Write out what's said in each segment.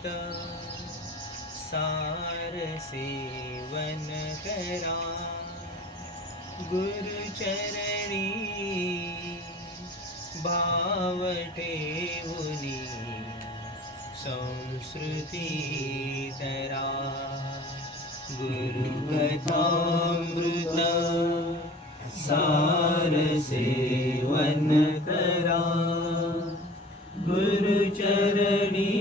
अमृत सार सेवन करा, गुरुचरणी भाव ठेवुनी संस्कृती तरा। गुरुकथामृत सार सेवन करा, गुरुचरणी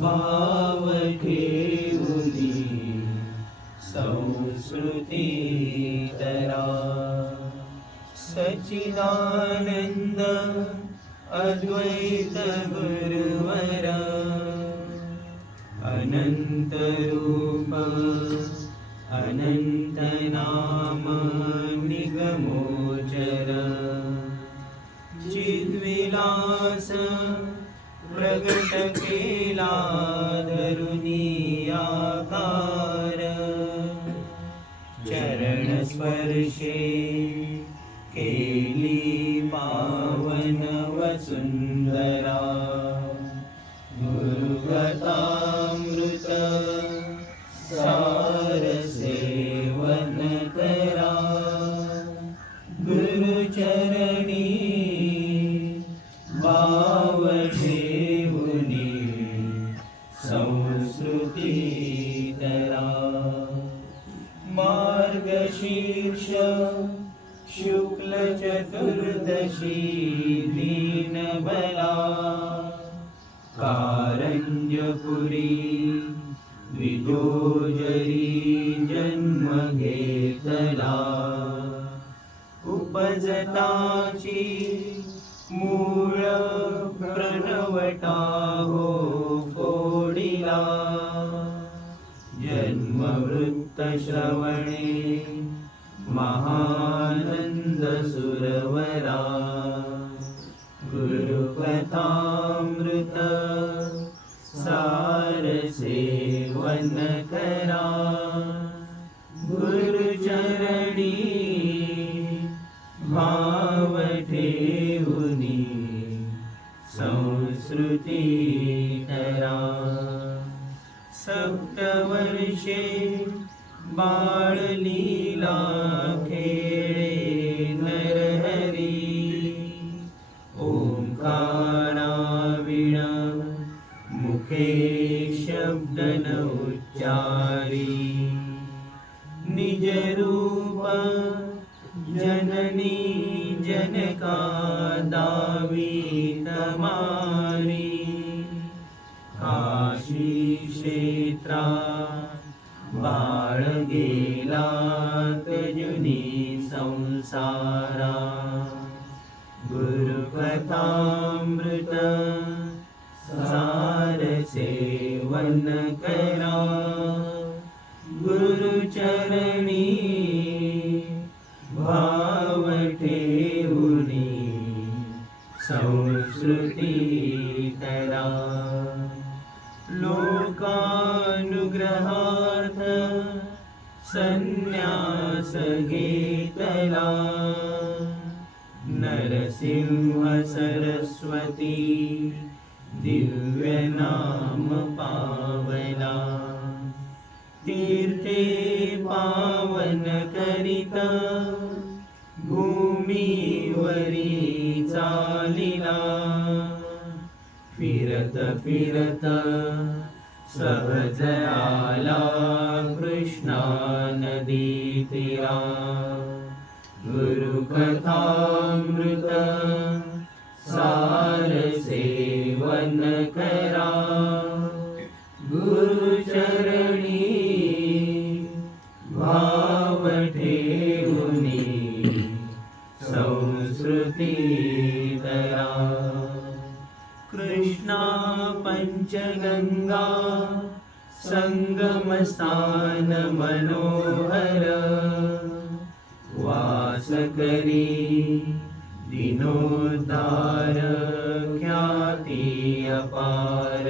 भाव ठेवुनी संस्कृती तरा। सच्चिदानंद अद्वैत गुरुवर अनंत रूप अनंत नाम निगमोचर, चिद्विलास प्रगट केला धरुनी आकार, चरण स्पर्शे केली पावन वसुंधरा। गुरुकथामृत सार सेवन करा, गुरुचरणी भाव ठेवुनी संस्कृती तरा। मार्गशीर्ष शुक्ल चतुर्दशी दीनबला, कारंजपुरी द्विजोजरी जन्म घेतला। उपजताची मूळ प्रणवटा हो फोडिला, जन्मवृत्त श्रवणे महानंद सुरवरा। गुरुकथामृत सार सेवन करा, गुरुचरणी भाव ठेवुनी संस्कृती तरा। सप्तवर्षे बाळलीला खेळे नरहरी, ओंकाराविण मुखे शब्द न उच्चारी। निज रूप जननी जनका दावी तमारी, काशी क्षेत्रा बाळ गेला तजुनी संसारा। गुरुकथामृत सार सेवन करा, गुरुचरणी भाव ठेवुनी संस्कृती तरा। लोकानुग्रहार्थ संन्यास घेतला, नरसिंह सरस्वती दिव्य नाम पावला। तीर्थे पावन करिता भूमीवरी चालिला, फिरत फिरत सहज आला कृष्णा नदी तीरा। गुरुकथामृत सार सेवन करा, गुरुचरणी भाव ठेवुनी संस्कृती तरा। कृष्णा पंचगंगा संगम स्थान मनोहर, वास करी दिनोद्धार ख्याती अपार।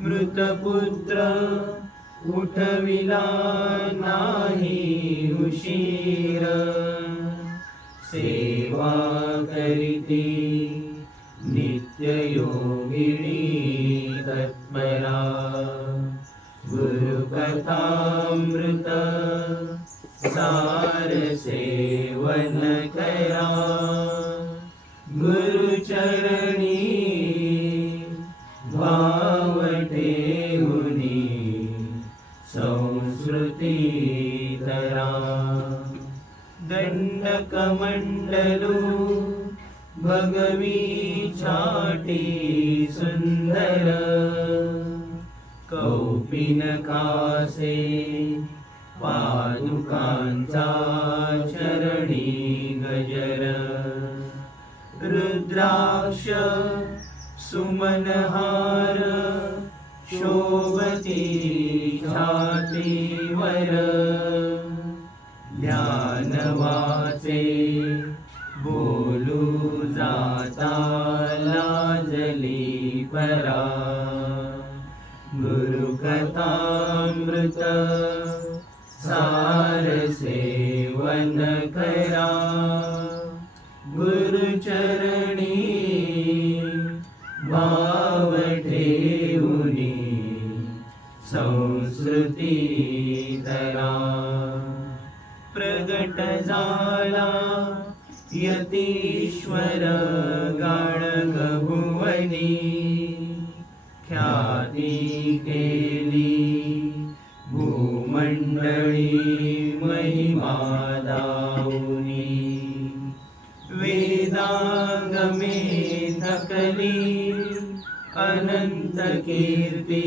मृतपुत्र उठविला नाही उशीर, सेवा करीती नित्य योगिनी गुरुकथामृत सार सेवन करा गुरुचरणी भाव ठेवुनी संस्कृती तरा दंडकमंडलू भगवी छाटी सुंदर कौपिनकासे पादुकांचा चरणी गजर रुद्राक्ष सुमनहार शोभती छातीवर ध्यान वाचे बोलू जाता लाजली परा गुरुकथामृत सार सेवन करा गुरुचरणी भाव ठेवुनी संस्कृती तरा प्रगट झाला यतीश्वर गाणग भुवनी ख्याती केली भूमंडळी महिमा दाऊनी वेदांगमे थकली अनंत कीर्ती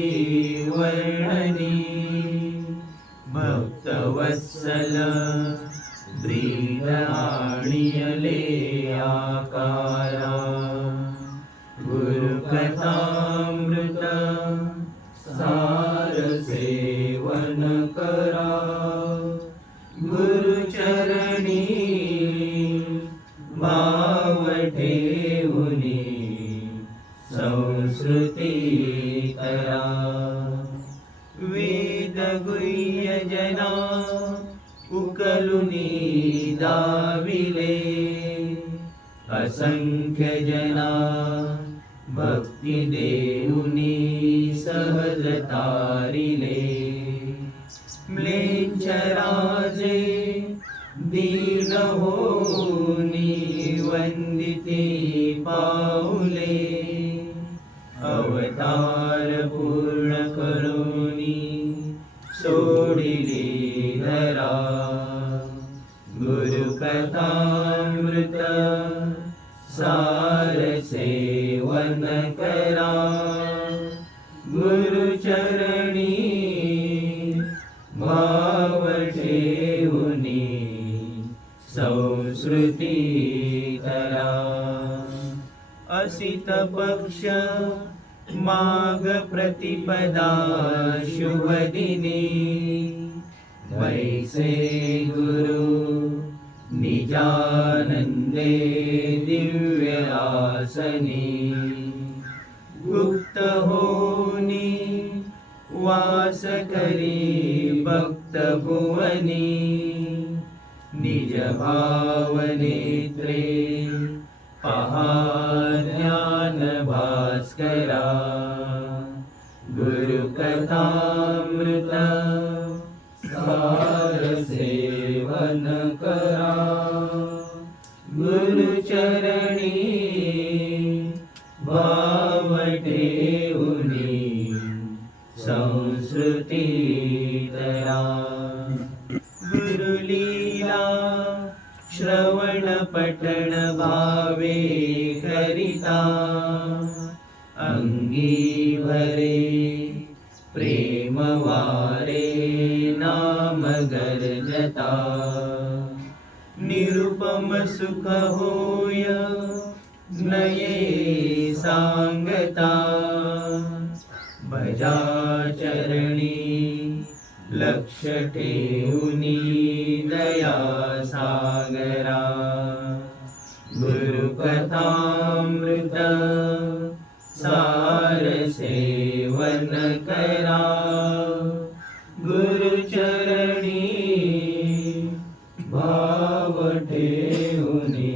वर्णनी भक्तवत्सल ब्रीद आणियले आकारा गुरुकथामृत सार सेवन करा गुरुचरणी भाव ठेवुनी संस्कृती तरा वेद गुह्य जना उकलुनी दाविले असंख्य जना भक्ती देऊनी सहज तारिले म्लेच्छराजे दीन होनी वंदिते पाऊले अवतार पूर्ण करुनी सोडिले धरा गुरुकथामृत सार सेवन करा गुरुचरणी भाव ठेवुनी संस्कृती तरा असित पक्ष माघ प्रतिपदा शुभ दिनी वैसे गुरु निजानंदे दिव्य आसनी गुप्त होनी वास करी भक्त भुवनी निज भाव नेत्रे पहा ज्ञान भास्करा गुरुकथामृत सार सेवन करा गुरुचरणी भाव ठेवुनी संस्कृती तरा गुरुलीला श्रवण पठण भावे करिता अंगी भरे प्रेम वारे नाम गर्जता निरुपम सुख होय नये सांगता भजा चरणी लक्ष ठेवुनी दया सागरा गुरुकथामृत सार सेवन करा गुरुचरणी भाव ठेवुनी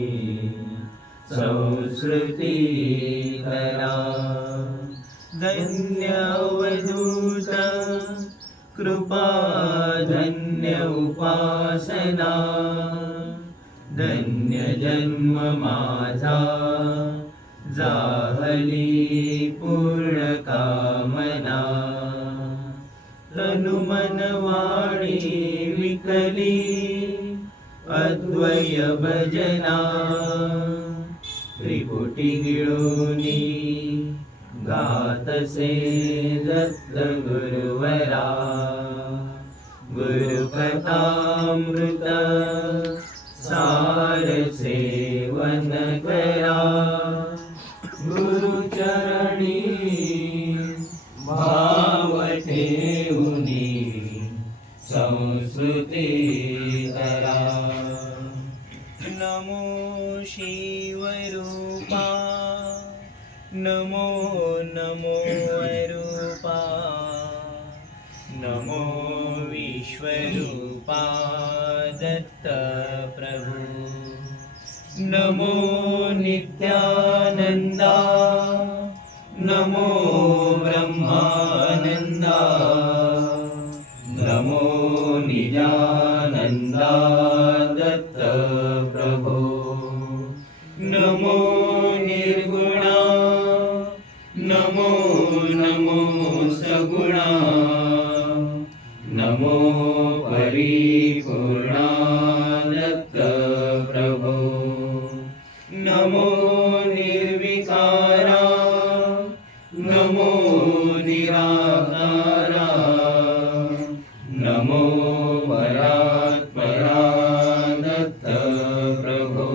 संस्कृती तरा धन्य अवधूत कृपा धन्य उपासना, धन्य जन्म माझा, जाहली पूर्ण कामना. तनु मन वाणी विकली, अद्वय भजना. त्रिपुटी गिळोनी गातसे दत्त गुरुवरा. गुरुकथामृत सार सेवन करा. गुरुचरणी भाव ठेवूनी संस्कृती करा. नमो शिवरूपा, नमो नमो रूपा. नमो विश्वरूपा दत्त प्रभु. नमो नित्यानंदा, नमो ब्रह्मानंदा. नमो निजानंदा दत्त प्रभो. नमो निर्गुणा, नमो नमो सगुणा. नमो परिपूर्णा दत्त प्रभो. नमो निर्विकारा, नमो निराकारा. नमो परात्परा दत्त प्रभो.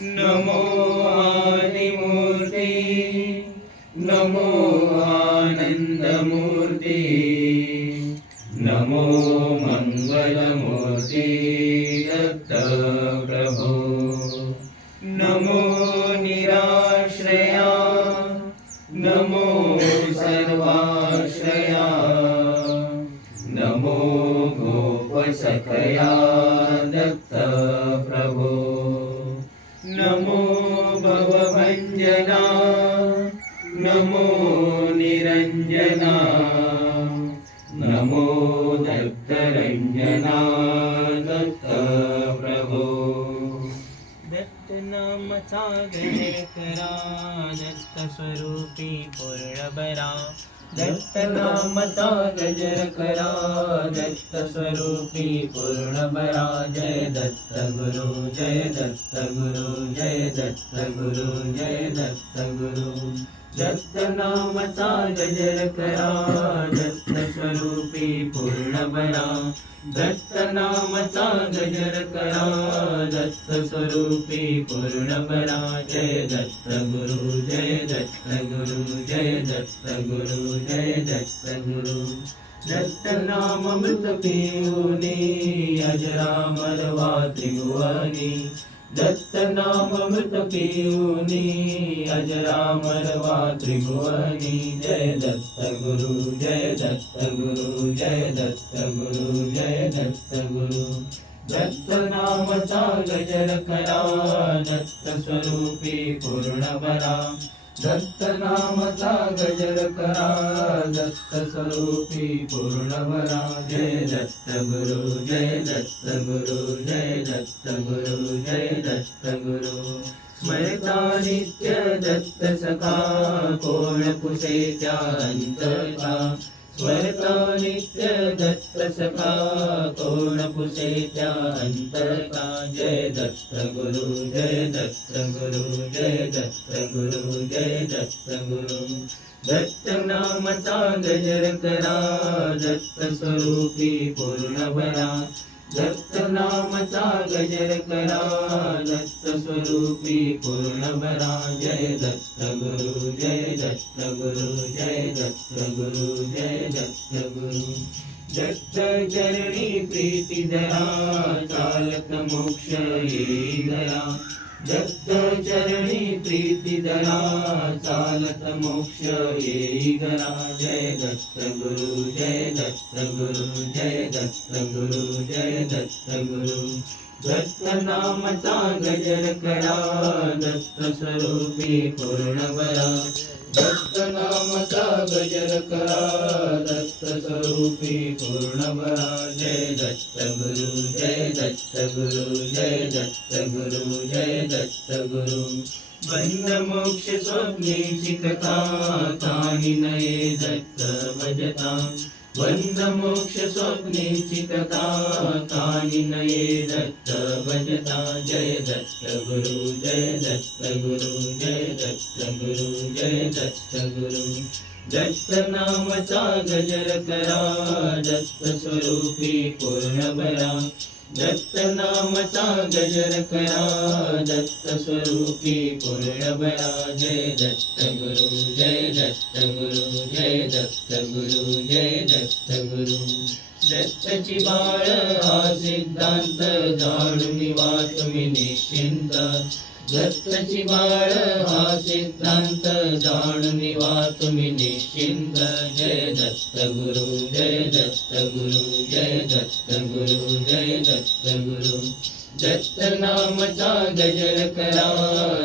नमो आदिमूर्ती, नमो आनंदमूर्ती. नमो मंगलमूर्ती दत्त प्रभो. नमो निराश्रया, नमो सर्वाश्रया. नमो गोपसखया दत्त प्रभो. नमो भवभञ्जना, नमो निरञ्जना. नमो दत्तरञ्जना दत्त प्रभो. दत्त नामचा गजर करा, दत्त स्वरूपी पूर्ण बरा. दत्त नामचा गजर करा, दत्त स्वरूपी पूर्ण बरा. जय दत्त गुरु, जय दत्त गुरु, जय दत्त गुरु, जय दत्त गुरु. दत्त नामचा गजर करा, दत्त स्वरूपी पूर्ण बरा. दत्त नामचा गजर करा, दत्त स्वरूपी पूर्ण बरा. जय दत्त गुरु, जय दत्त गुरु, जय दत्त गुरु, जय दत्त गुरु. दत्त नाम अमृत पिऊनी, अजरामर त्रिभुवनी. दत्त नाम अमृत पिऊनी, अजरामर त्रिभुवनी. जय दत्त गुरु, जय दत्त गुरु, जय दत्त गुरु, जय दत्त गुरु. दत्त नामचा गजर करा, दत्त स्वरूपी पूर्ण बरा. दत्त नामचा गजर करा, दत्त स्वरूपी पूर्ण बरा. जय दत्त गुरु, जय दत्त गुरु, जय दत्त गुरु, जय दत्त गुरु. स्मरता नित्य दत्त सखा, कोण पुसे त्या अंतका. स्मरता नित्य दत्त सखा, कोण पुसे त्या अंतका. जय दत्त गुरु, जय दत्त गुरु, जय दत्त गुरु, जय दत्त गुरु. दत्त नामचा गजर करा, दत्त स्वरूपी पूर्ण बरा. दत्त नामचा गजर करा, दत्त स्वरूपी पूर्ण बरा. जय दत्त गुरु, जय दत्त गुरु, जय दत्त गुरु, जय दत्त गुरु. दत्त चरणी प्रीती धरा, चालत मोक्ष येई धरा. दत्त चरणी प्रीती धरा, चालत मोक्ष येई धरा. जय दत्त गुरु, जय दत्त गुरु, जय दत्त गुरु, जय दत्त गुरु. दत्त नामचा गजर करा, दत्त स्वरूपी पूर्ण बरा. दत्त नामचा गजर करा, दत्त स्वरूपी पूर्ण भरा. जय दत्त गुरु, जय दत्त गुरु, जय दत्त गुरु, जय दत्त गुरु. बंध मोक्ष स्वप्नीची कथा, तानी नये दत्त भजता. बंध मोक्ष स्वप्नीची कथा, तानी नये दत्त भजता. जय दत्त गुरु, जय दत्त गुरु, जय दत्त गुरु, जय दत्त गुरु. दत्त नामचा गजर करा, दत्त स्वरूपी पूर्ण भरा. दत्त नामचा गजर करा, दत्त स्वरूपी पूर्ण भरा. जय दत्त गुरु, जय दत्त गुरु, जय दत्त गुरु, जय दत्त गुरु. दत्तची बाळ हा सिद्धांत, जाणून वा तुम्ही निश्चिंत. दत्तची बाळ हा सिद्धांत, जाणून वा तुम्ही निश्चिंत. जय दत्त गुरु, जय दत्त गुरु, जय दत्त गुरु, जय दत्त गुरु. दत्त नामचा गजर करा,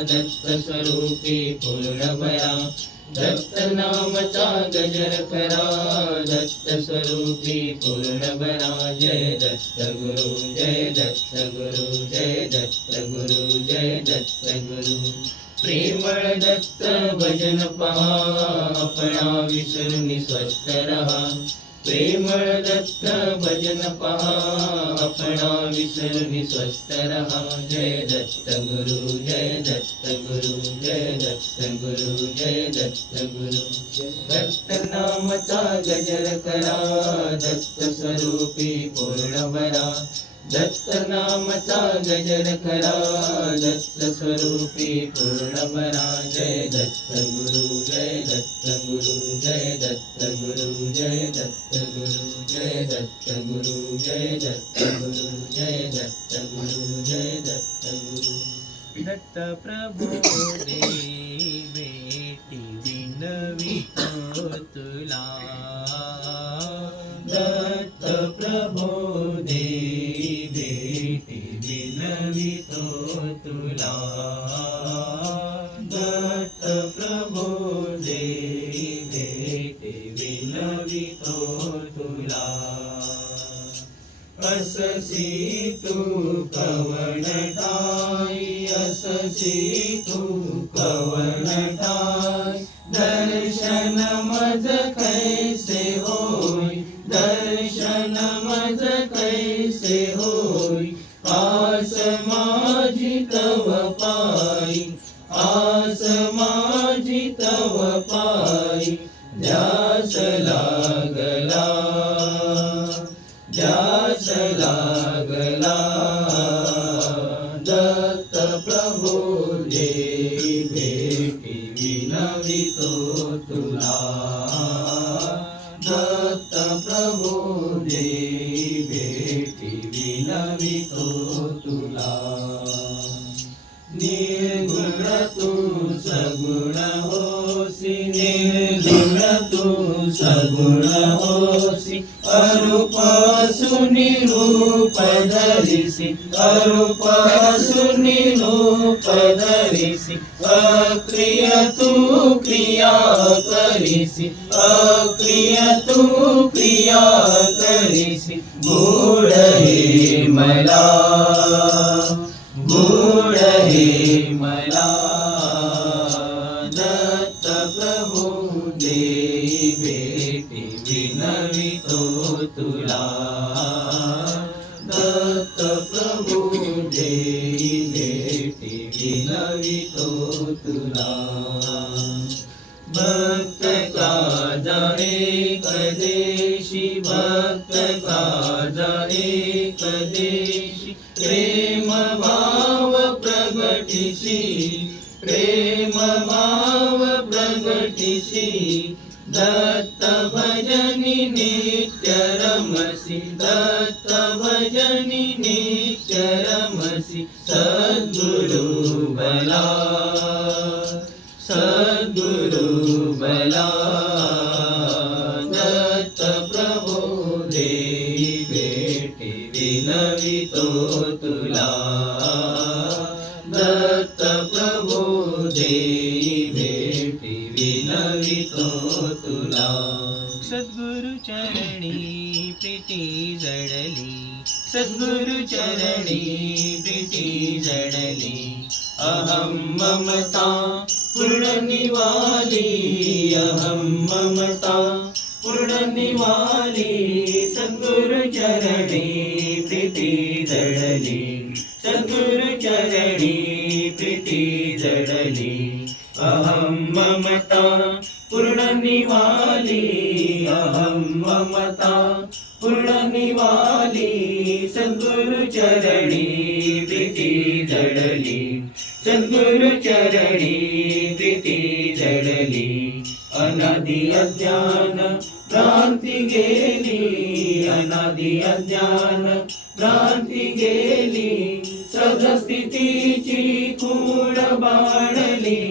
दत्त स्वरूपी पूर्ण भरा. दत्त नामचा गजर करा, दत्त स्वरूपी पूर्ण भरा. जय दत्त गुरु, जय दत्त गुरु, जय दत्त गुरु, जय दत्त गुरु. प्रेमळ दत्त भजन पहा, आपणा विसरून स्वस्थ रहा. प्रेमळ दत्त भजन पहा, आपणा विसरून स्वस्थ रहा. जय दत्त गुरु, जय दत्त गुरु, जय दत्त गुरु, जय दत्त गुरु. दत्त नामचा गजर करा, दत्त स्वरूपी पूर्ण भरा. दत्त नामचा गजर करा, दत्त स्वरूपी पूर्ण भरा. जय दत्त गुरु, जय दत्त गुरु, जय दत्त गुरु, जय दत्त गुरु, जय दत्त गुरु, जय दत्त गुरु, जय दत्त गुरु, जय दत्त गुरु. दत्त प्रभो दे भेटी विनवितो तुला. दत्त प्रभो दे भेटी विनवितो तुला. दत्त प्रभो दे भेटी विनवितो तुला. अससी तू कवण ठाई, अससी तू कवण ठाई. दर्शन मज कैसे होय, दर्शन मज कैसे होय. आस माझी तव पाई, आस माझी तव पाई. ध्यास लागला, ध्यास लागला. दत्त प्रभो दे भेटी विनवितो तुला. दत्त प्रभो दे भेटी विनवितो तुला. निर्गुण तू सगुण होसी, निर्गुण तू सगुण होसी. अरूपासुनी रूप धरिसी, अरूपासुनी रूप धरिसी. अक्रिय तू क्रिया करिसी, अक्रिय तू क्रिया करिसी. गूढ हे मला, गूढ हे मला. दत्त प्रभो दे भेटी विनवितो तुला. दत्त प्रभो दे भेटी विनवितो तुला. भक्त का जाणे कदेशी, भक्त का जाणे कदेशी. प्रेम भाव प्रगटिसी, प्रेम भाव प्रगटिसी. दत्त भजनी नित्य रमसी, दत्त भजनी नित्य रमसी. सद्गुरु बला, सद्गुरु बला. दत्त प्रभो दे भेटी विनवितो तुला. दत्त प्रभो दे भेटी विनवितो चरणी प्रीती जडली, सद्गुरु चरणी प्रीती जडली. अहं ममता पूर्ण निवाली, अहं ममता पूर्ण निवाली, सद्गुरु चरणी प्रीती जडली, सद्गुरु चरणी प्रीती जडली. अहं ममता पूर्ण निवाली, अहं ममता पूर्ण निवाली, सद्गुरु चरणी प्रीती जडली, सद्गुरु चरणी प्रीती जडली. अनादि अज्ञान भ्रांती गेली, अनादि अज्ञान भ्रांती गेली, सदस्थितीची खूण बाणली,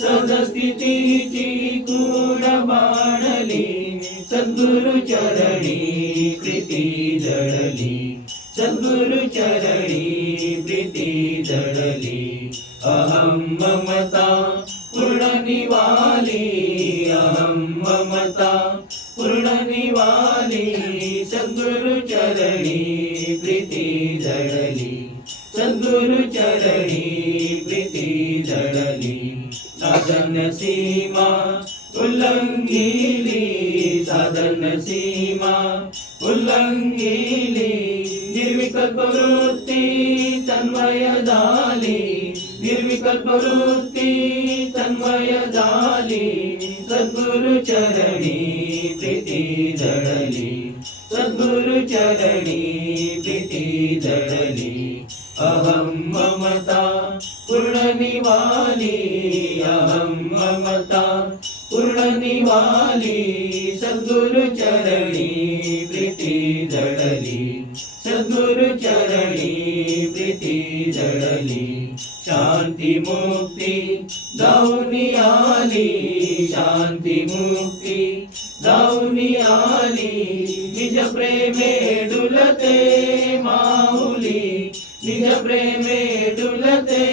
सदस्थितीची खूण बाणली, सद्गुरु चरणी प्रीती जडली, सद्गुरु चरणी प्रीती जडली. अहं ममता पूर्ण निवाली, अहं ममता पूर्ण निवाली, सद्गुरु चरणी प्रीती जडली, सद्गुरु चरणी प्रीती जडली. साधन सीमा उल्लंघिली, साधन सीमा उल्लंघिली, निर्विकल्प वृत्ती तन्मय झाली, निर्विकल्प वृत्ती तन्मय झाली, सद्गुरु चरणी प्रीती जडली, सद्गुरु चरणी प्रीती जडली. अहं ममता पूर्ण निवाली, अहं ममता पूर्ण निवाली, सद्गुरु चरणी प्रीती जडली, सद्गुरु चरणी प्रीती जडली. शांती मुक्ती दाऊनी आली, शांती मुक्ती दाऊनी आली, निज प्रेमे डुलते माऊली, निज प्रेमे डुलते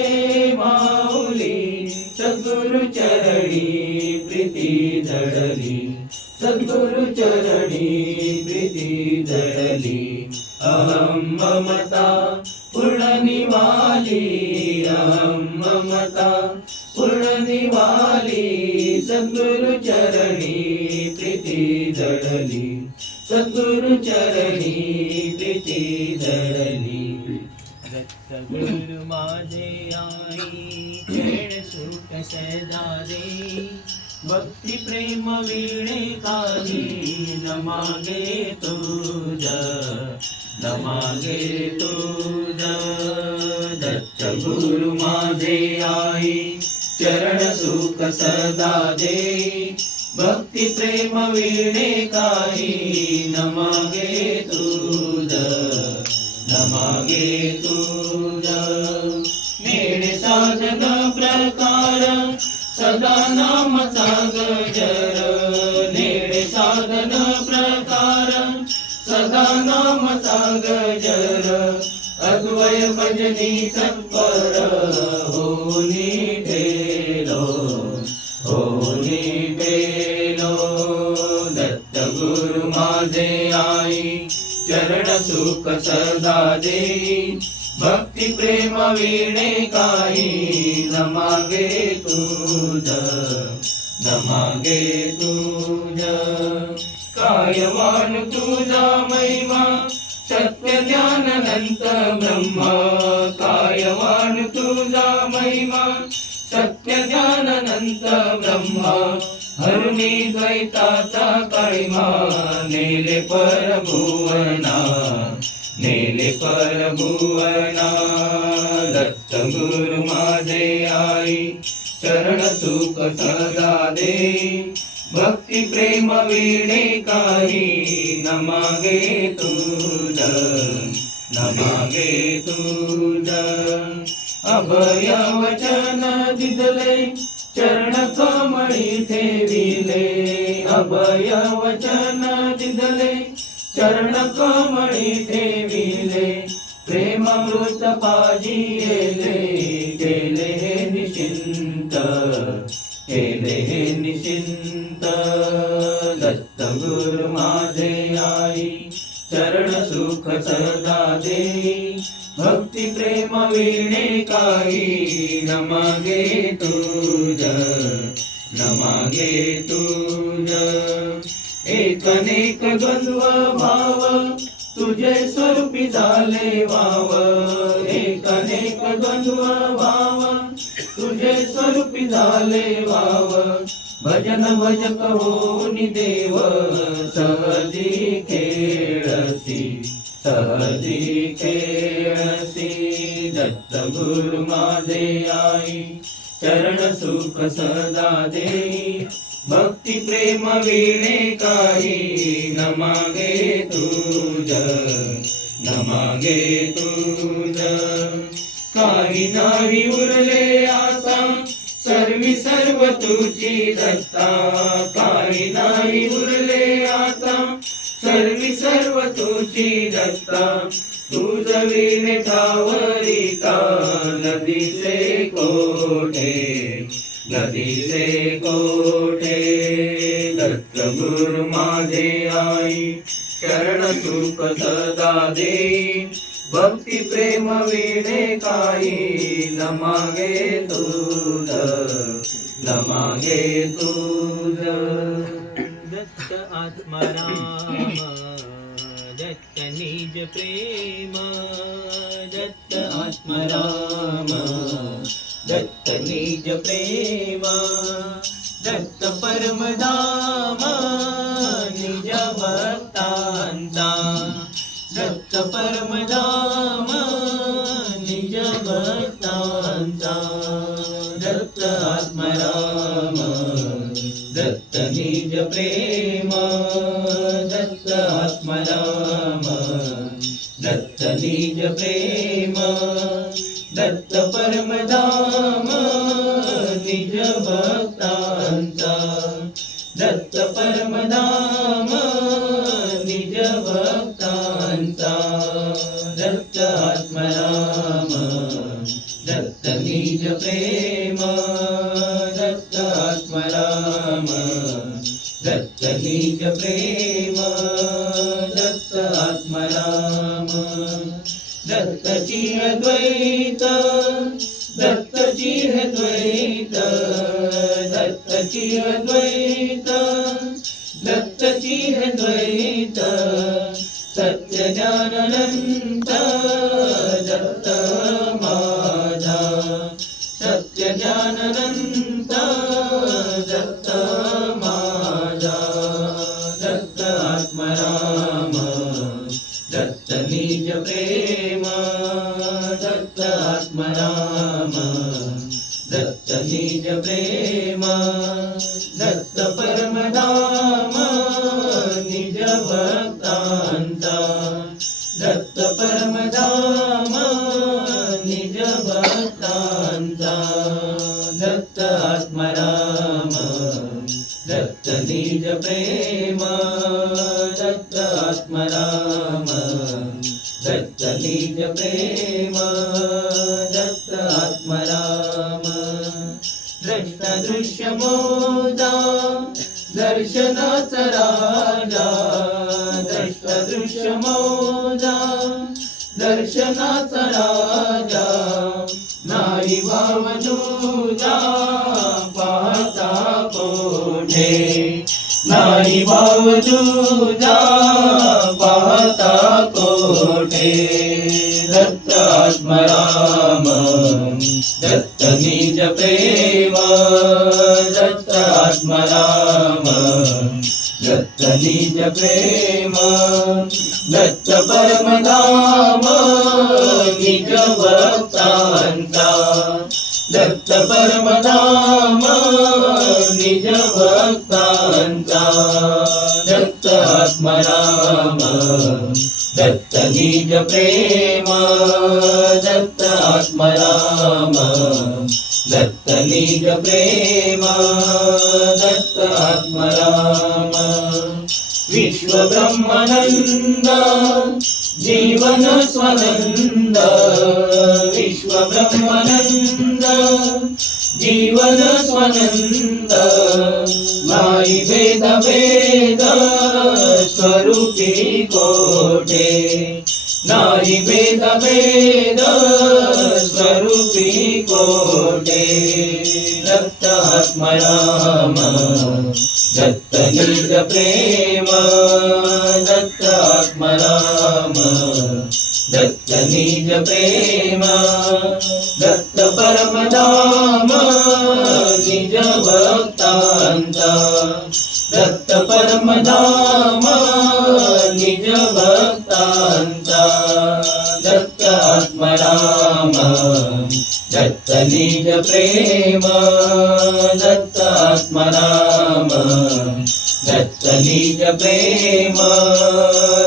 माऊली, सद्गुरु चरणी प्रीती जडली, सद्गुरु चरणी प्रीती जडली. अहं ममता पूर्ण निवाली, अहं ममता पूर्ण निवाली, सद्गुरु चरणी प्रीती जडली, सद्गुरु चरणी प्रीती जडली. दत्तगुरु माझे आई खेळ सुख सदा दे, भक्ती प्रेम वीणे काही न मागे तुझा, न मागे तुझा. दत्तगुरु माझे आई चरण सुख सदा दे, भक्ती प्रेम वीणे काही न मागे तुझा, न मागे तुझा. नेडे साधन प्रकार सदा नामचा गजर, नेडे साधन प्रकार सदा नामचा गजर, अद्वय भजनी तत्पर होनी ठेलो, होनी ठेलो. दत्तगुरु माझे आई चरण सुख सदा दे, भक्ती प्रेम वीणे काही न मागे तुझा, न मागे तुझा. कायवान तुझा महिमा सत्य ज्ञान अनंत ब्रह्मा, कायवान तुझा महिमा सत्य ज्ञान अनंत ब्रह्मा. हरुणी द्वैताचा काळीमा नेले परभुवना, नेले परभुवना. दत्तगुरु माझे आई चरण सुख सदा दे, भक्ती प्रेम वीणे काही न मागे तुझा, न मागे तुझा. अभय वचन दिदले चरण कमळी ठेविले, अभय वचन दिदले चरण कमळी ठेविले. प्रेमामृत पाजिले केले निश्चिंत, केले निश्चिंत. दत्तगुरु माझे सदा देई भक्ती प्रेम वीणे काही न मागे तुझ न मागे तुझ एक अनेक द्वंद्व भाव तुझे स्वरूपी झाले वाव एक अनेक द्वंद्व भाव तुझे स्वरूपी झाले वाव भजन भजक होनी देव सहजी खेळसी सहजी खेळसी दत्त गुरु माझे आई चरण सुख सदा देई भक्ती प्रेम वीणे काही न मागे तुझ न मागे तुझ काही नाही उरले आता सर्व तुझी दत्ता काही नाही उरले आता सर्व तुझी दत्ता तुझ वीणे ठावरिता नदीचे कोठे नदीचे कोठे दत्त गुरु माझे आई चरण सुख सदा देई भक्ती प्रेम वीणे काही न मागे तुझ न मागे तुझ दत्त आत्माराम दत्त निज प्रेम दत्त आत्माराम दत्त निज प्रेम दत्त परमधाम निज भक्तांचा दत्त परमधाम निज भक्तांचा दत्त आत्माराम दत्त निज प्रेम दत्त आत्माराम दत्त निज प्रेम दत्त परमधाम निज भक्तांचा दत्त परमधाम निज भक्तांचा दत्त आत्माराम दत्त निज प्रेम दत्त आत्माराम दत्त निज प्रेम दत्त आत्माराम दत्तची अद्वैत दत्तची अद्वैत दत्तची अद्वैत दत्तची अद्वैत सत्य ज्ञानंत दत्त माझा सत्य ज्ञानंत दत्त माझा दत्त आत्माराम दत्त निज प्रेम दत्त आत्माराम दत्त निज प्रेम दत्त परमधाम निज भक्तांचा दत्त परमधाम निज भक्तांचा दत्त आत्माराम दत्त निज प्रेम दत्त आत्माराम दत्त निज प्रेम दत्त आत्माराम दृष्ट दृश्य मोदा दर्शनाचा राजा दृष्ट दृश्य मोदा दर्शनाचा राजा नाही भाव तुझा पाहता कोठे नाही भाव तुझा पाहता कोठे दत्त आत्माराम दत्त निज प्रेम दत्त आत्माराम दत्त निज प्रेम दत्त परमधाम निज भक्तांचा दत्त परमधाम निज भक्तांचा दत्त आत्माराम दत्त निज प्रेम दत्त आत्माराम दत्त निज प्रेम दत्त आत्माराम विश्व ब्रह्मानंद जीवन स्वानंद विश्व ब्रह्मानंद जीवन स्वानंद नाही भेद भेद स्वरूपी कोठे नाही भेद भेद स्वरूपी कोटे दत्त आत्माराम दत्त निज प्रेम दत्त आत्माराम दत्त निज प्रेम दत्त परमधाम निज भक्तांचा दत्त परमधाम निज भक्तांचा दत्त आत्माराम दत्त निज प्रेम दत्त आत्माराम दत्त निज प्रेम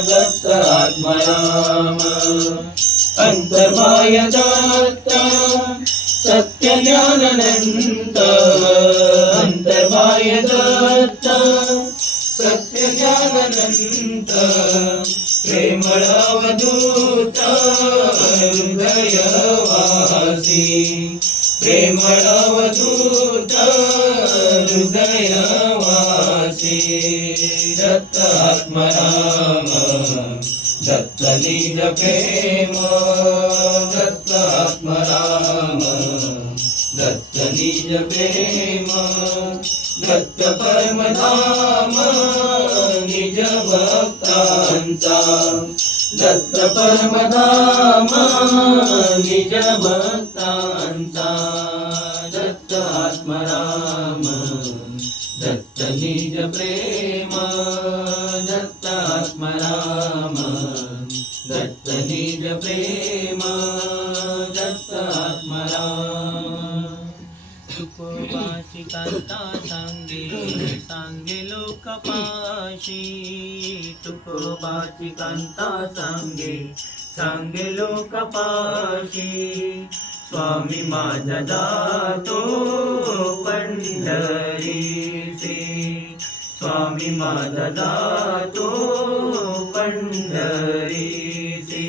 दत्त आत्माराम अंतर्बाह्य दत्त सत्य ज्ञाननंत अंतर्बाह्य दत्त सत्य ज्ञाननंत प्रेमळ अवधूत हृदयवासी प्रेमळ अवधूत हृदयवासी दत्त आत्माराम दत्त निज प्रेम दत्त आत्माराम दत्त निज प्रेम दत्त परमधाम निज भक्तांचा दत्त परमधाम निज भक्तांचा दत्त आत्माराम दत्त निज प्रेम दत्त आत्माराम दत्त निज प्रेम दत्त आत्माराम तुकोबाची कांता सांगे सांगे लोकपाशी तुकोबाची कांता सांगे सांगे लोकपाशी स्वामी माझा जातो पंढरीसी स्वामी माझा जातो पंढरीसी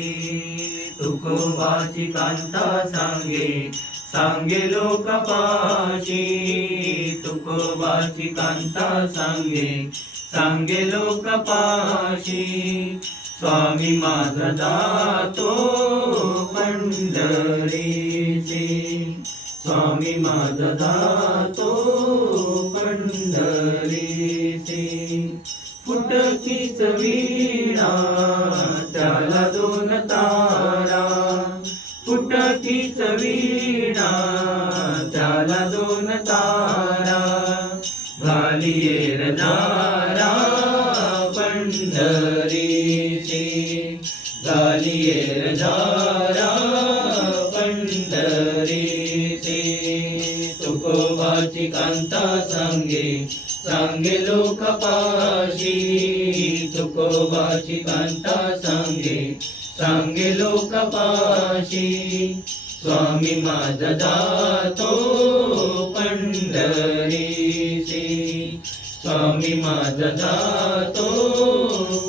तुकोबाची कांता सांगे सांगे लोकपाशी तुकोबाची कांता सांगे सांगे लोकपाशी स्वामी माझा जातो पंढरीसी स्वामी माझा जातो पंढरीसी फुटकीच वीणा त्याला दोन तारा फुटकीच वीणा त्याला दोन तारा घालिये रजारा पंढरीसी घालिये रजारा पंढरीसी तुकोबाची कांता सांगे सांगे लोकपाशी तुकोबाची कांता सांगे सांगे लोकपाशी स्वामी माझा जातो पंढरीसी स्वामी माझा जातो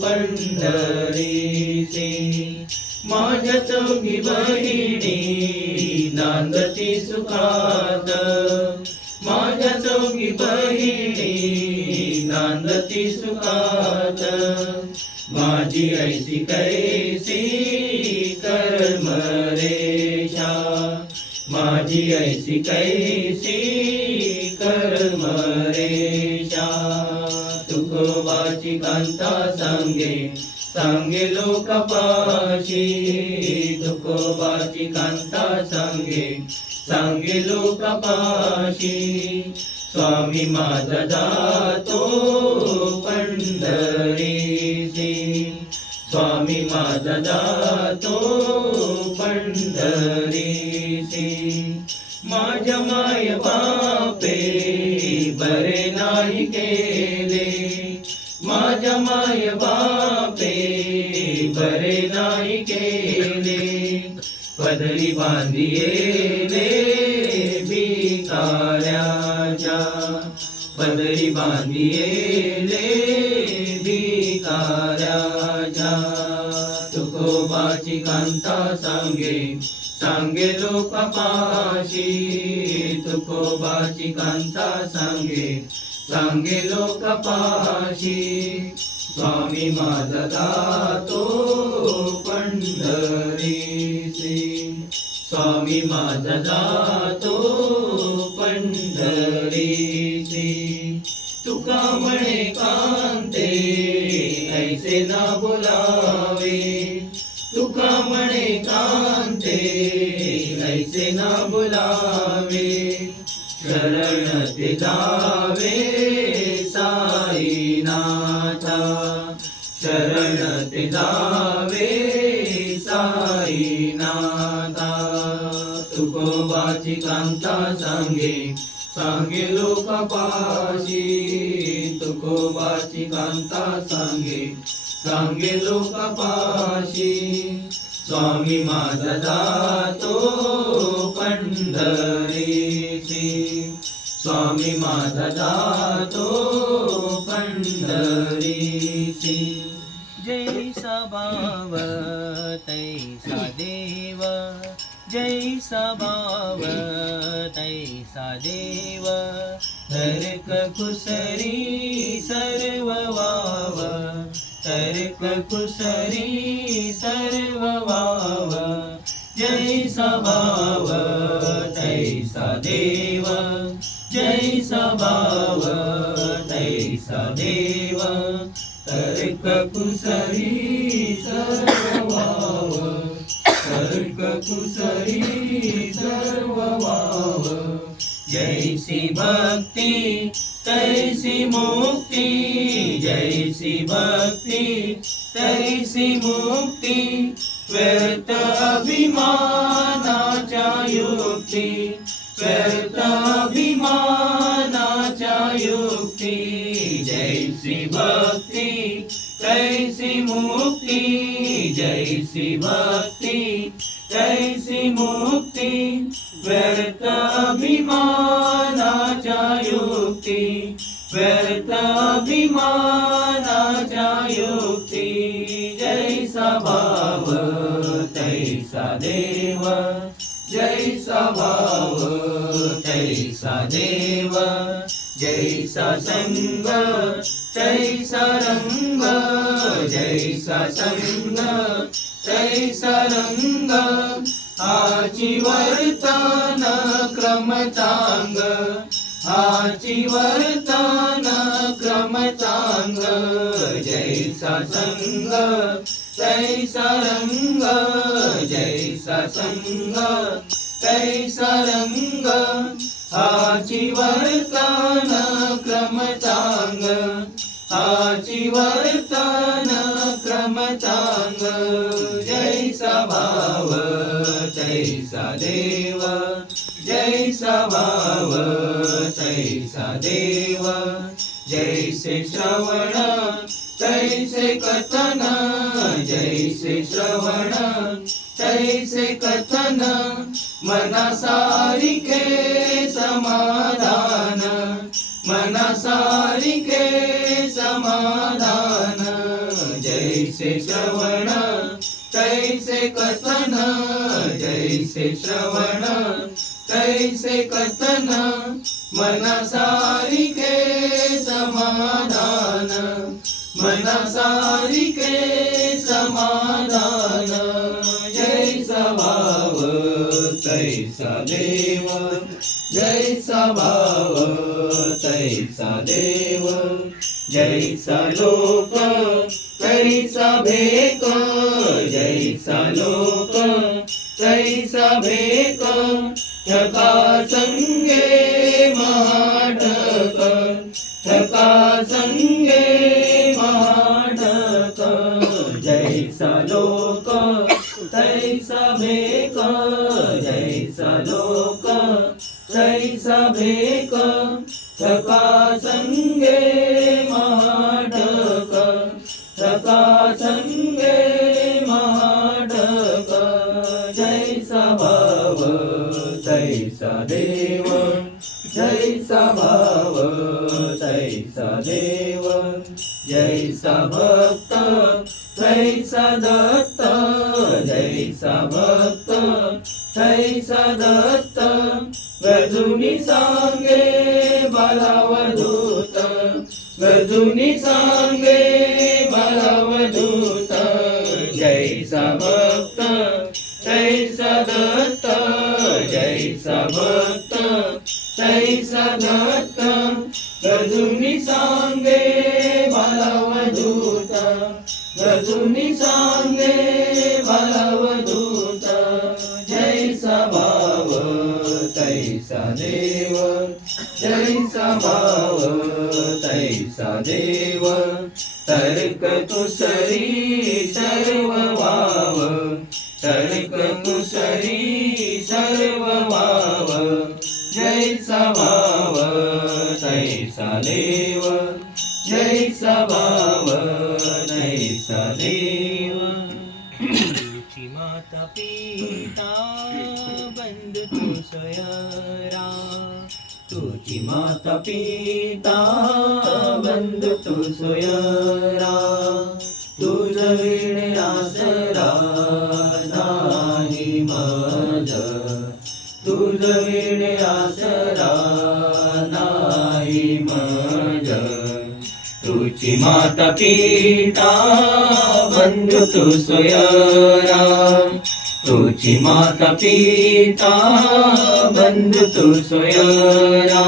पंढरीसी माझ्या चौघी बहिणी नांदती सुखात माझ्या चौघी बहिणी नांदती सुखात माझी ऐसी कैसी कर्म रेषा माझी ऐसी कैसी कर्म रेषा तुकोबाची कांता सांगे सांगे लोकपाशी तुकोबाची कांता सांगे सांगे लोकपाशी स्वामी माझा जातो पंढरीसी स्वामी माझा जातो पंढरीसी माझ्या माय बापे बरे नाही केले माझ्या माय बापे बरे नाही केले पदरी बांधिले भिकाऱ्याच्या पदरी बांधिले भिकाऱ्याच्या तुकोबाची कांता सांगे सांगे लोकपाशी तुकोबाची कांता सांगे सांगे लोकपाशी स्वामी माझा जातो पण पंढरीसी स्वामी माझा जातो पंढरीसी तुका म्हणे कांते ऐसे ना बोलावे तुका म्हणे कांते ऐसे ना बोलावे शरण ते जावे साईनाथा शरण ते जावे साईनाथा तुकोबाची कांता सांगे लोकापाशी तुकोबाची कांता सांगे लोकापाशी स्वामी माझा जातो पंढरीसी स्वामी माझा जातो पंढरीसी जैसा भाव तैसा देव जैसा भाव तैसा देव तर्क कुसरी सर्व वाव तर्क कुसरी सर्व वाव जैसा भाव तैसा देव जैसा भाव तैसा देव तर्क कुसरी सर्व वाव तर्क कुसरी सर्व वाव जैसी भक्ती तैसी मुक्ती जैसी भक्ती तैसी मुक्ती व्यर्थ अभिमानाच्या युक्ती व्यर्थ अभिमानाच्या युक्ती जैसी भक्ती तैसी मुक्ती जैसी भक्ती तैसी मुक्ती व्यर्थ अभिमानाच्या युक्ती व्यर्थ अभिमानाच्या युक्ती जैसा भाव तैसा देव जैसा भाव तैसा देव जैसा संग तैसा रंग जैसा संग तैसा रंग आची वर्तन क्रम चांग आची वर्तन क्रम चांग जैसा संग तैसा रंग जैसा संग तैसा रंग आची वर्तन क्रम चांग आची वर्तन क्रम चांग जैसा भाव तैसा देव जैसा भाव तैसा देव जैसे श्रवण तैसे कथन जैसे श्रवण तैसे कथन मना सारिके समाधान मना सारिके समाधान जैसे श्रवण तैसे कथन जैसे श्रवण तैसे कथन मना सारिके समाधान मना सारिके समाधान जैसा भाव तैसा देव जैसा भाव तैसा देव जैसा लोक तैसा भेक जैसा लोक तैसा भेक ठका संगे महाढक ठका संगे महाढक जैसा लोक तैसा भेक जैसा लोक तैसा भेक ठका संगे महाढक ठका संगे महाढक जैसा भाव तैसा देव जैसा भाव तैसा देव जैसा भक्त तैसा दत्त जैसा भक्त तैसा दत्त गजुनी सांगे बालावधूत गजुनी सांगे बालावधूत जैसा भक्त दत्त गजुनी सांगे बालावधूत गजुनी सांगे बालावधूत जैसा भाव तैसा देव जैसा भाव तैसा देव तर्क कुसरी सर्व वाव तर्क कुसरी सर्व वाव जैसा भाव तैसा देव जैसा भाव तैसा देव तुझी माता पिता बंधु तू सोयरा तुझी माता पिता बंधु तू सोयरा तुझ वीणे आसरा नाही मज तुझ वीणे आसरा नाही मज तुझी माता पिता बंधु तू सोयरा तुझी माता पिता बंधु तू सोयरा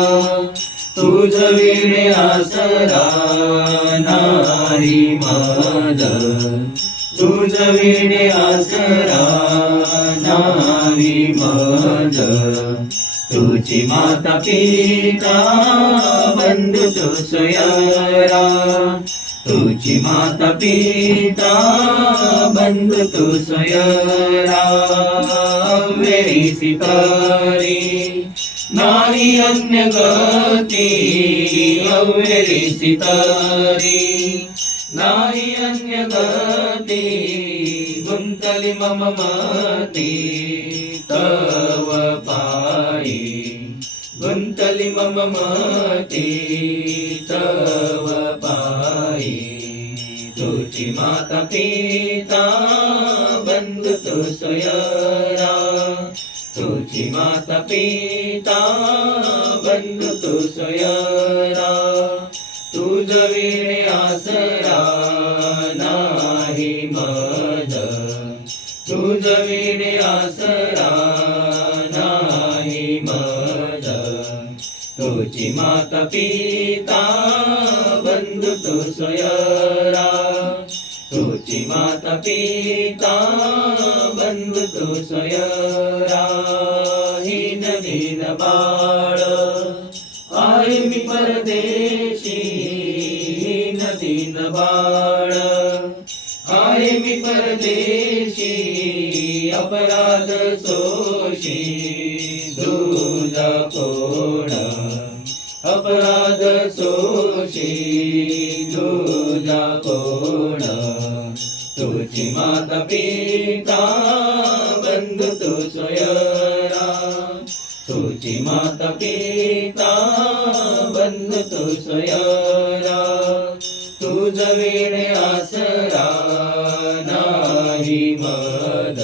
तुझ वीणे आसरा नाही मज तुझ वीणे आसरा नाही मज तुझी माता पिता बंधु तू सोयरा तुझी माता पिता बंधु तू सोयरा मेरी सितारी नारी अन्य गती अवेरी सितारी नारी अन्य गती गुंतली मम मती तव पायी गुंतली मम मती तव पायी तुझी माता पिता बंधु तू सोयरा तुझी माता पिता बंधु तू सोयरा तुझ वीणे आसरा नाही मज तुझ वीणे आसरा नाही मज तुझी माता पिता बंधु तू सोयरा तुझी माता पिता बंधु तू सोयरा हीन दीन बाळ आहे मी परदेशी हीन दीन बाळ आहे मी परदेशी अपराध सोशी तुझा कोण अपराध सोशी तुझा कोण तुझी माता पिता बंधु तू सोयरा तुझी माता पिता बंधु तू सोयरा तुझ वीणे आसरा नाही मद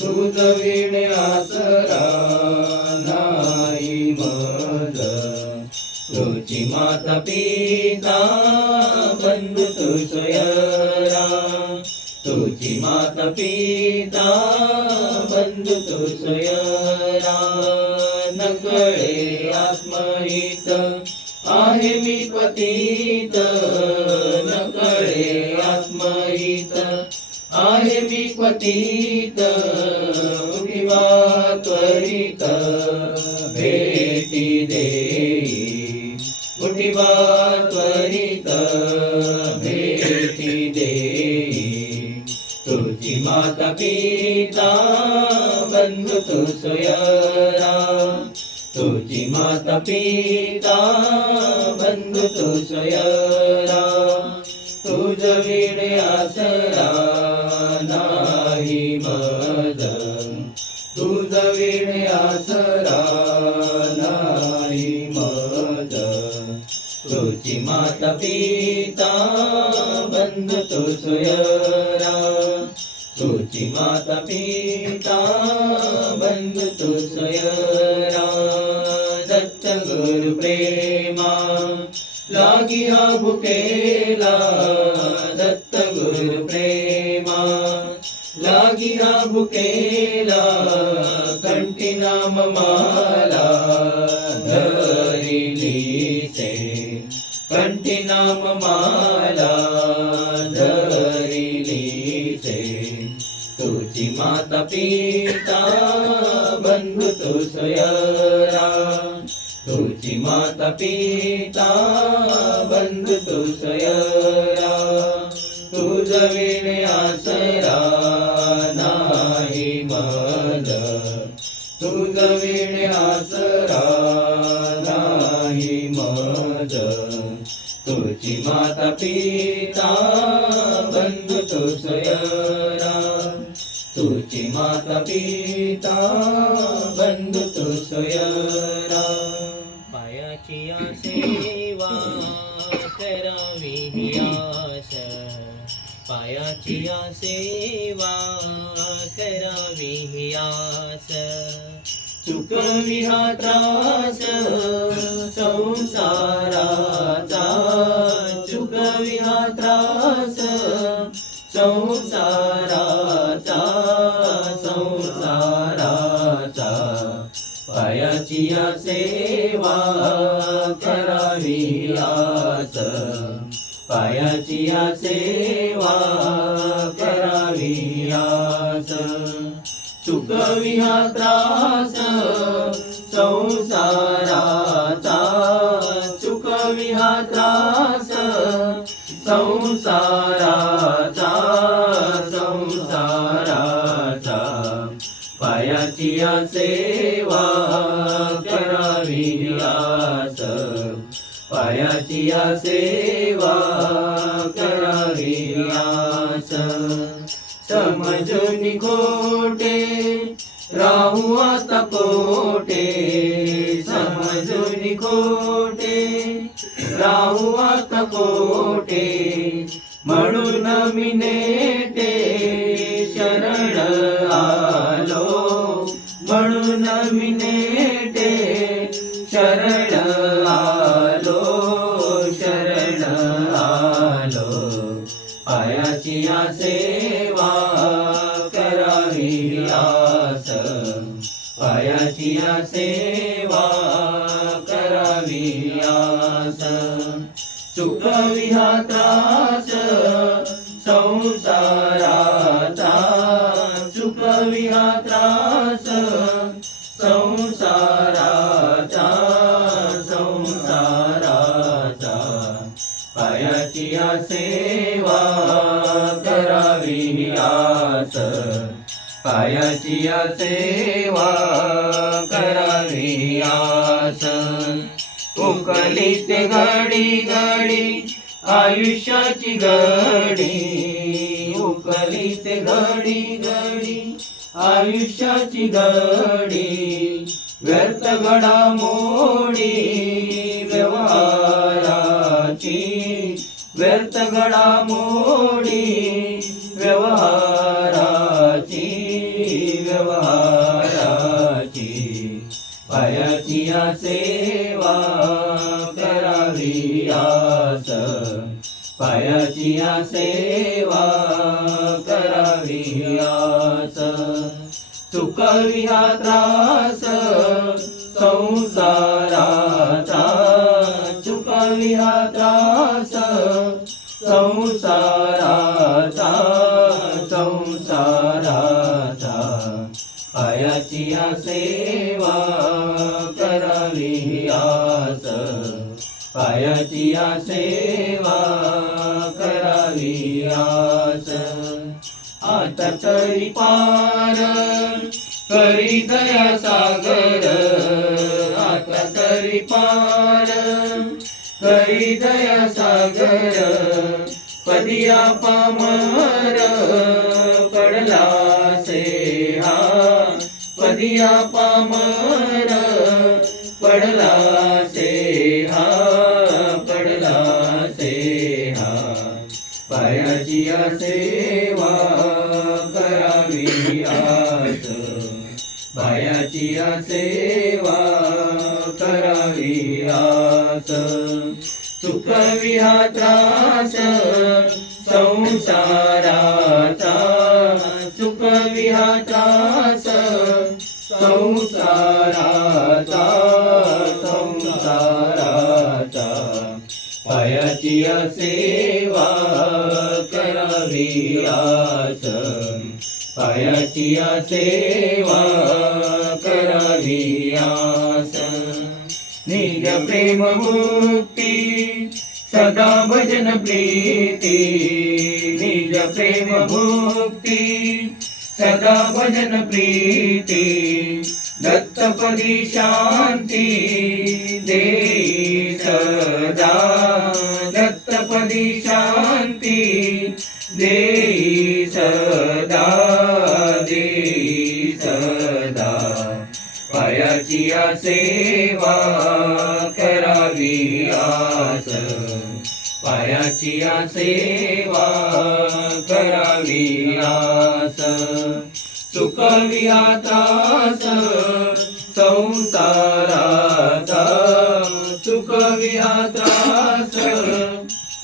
तुझ वीणे आसरा नाही मद तुझी माता पिता बंधु तू सोयरा तुझी माता पिता बंधु तू सोयरा नकळे आत्महित आहे मी पतित नकळे आत्महित आहे मी पतित उठिवा त्वरित भेटी देई उठिवा त्वरित भेटी देई तुझी माता पिता बंधु तू सोयरा तुझी माता पिता बंधु तू सोयरा तुझ वीणे आसरा नाही मज तुझ वीणे आसरा नाही मज तुझी माता पिता बंधु तू सोयरा तुझी माता पिता बंधु तू सोयरा दत्त गुरु प्रेमा लागिया भुकेला दत्त गुरु प्रेमा लागिया भुकेला कंठी नाम माला नाममाला धरिली से तुझी माता पिता बंधू तू सोयरा तुझी माता पिता बंधू तू सोयरा तुझ विण आसरा नाही मज तुझ विण आसरा नाही मज तुझी माता पिता बंधू तू सोयरा तुझी माता पिता बंधू तू सोयरा पायाची सेवा करावी ही आस पायाची सेवा करावी ही आस चुकवी हा त्रास संसाराचा चुकवी हा त्रास संसाराचा संसाराचा पायाची सेवा करावी आस पायाची सेवा करावी आस चुकवी हा त्रास संसाराचा चुकवी हा त्रास संसाराचा संसाराचा पायाची सेवा करावी आस पायाची सेवा करावी आस समजून खोटे राहू आता कोटे समजून खोटे राहू आता कोटे म्हणून मी नेटे शरण आलो म्हणून मी नेटे शरण आलो शरण आलो पायाची सेवा करावी आस पायाची सेवा करावी आस चुकवी हा त्रास संसाराचा चुकवी हा त्रास संसाराचा संसाराचा पायाची सेवा करावी आस पायाची सेवा करावी आस उकलीत घडी घडी आयुष्याची घडी उकलीत घडी घडी आयुष्याची घडी व्यर्थ घडामोडी व्यवहाराची व्यर्थ घडामोडी व्यवहाराची व्यवहाराची पायाची सेवा करावी आस पायाची सेवा करावी आस चुकवी हा त्रास संसाराचा चुकवी हा त्रास संसाराचा संसाराचा पायाची सेवा करावी आस पायाची सेवा करावी आस आता तरी पार करी दया सागर आता तरी पार करी दया सागर पदिया पामर पडला से हा पदिया पामर पडला से हा पडला से हा पायाची सेवा करावी आस पायाची सेवा करावी आस चुकवी हा त्रास संसाराचा चुकवी हा त्रास संसाराचा संसाराचा पायाची या सेवा करावी आस, पायाची या सेवा करावी आस. निज प्रेम मुक्ती सदा भजन प्रीती, निज प्रेम मुक्ती सदा भजन प्रीती. दत्तपदी शांती देई सदा, दत्तपदी शांती देई सदा, देई सदा. पायाची या सेवा करावी आस, पायाची या सेवा करावी आस. चुकविया त्रास संसाराचा, चुकविया त्रास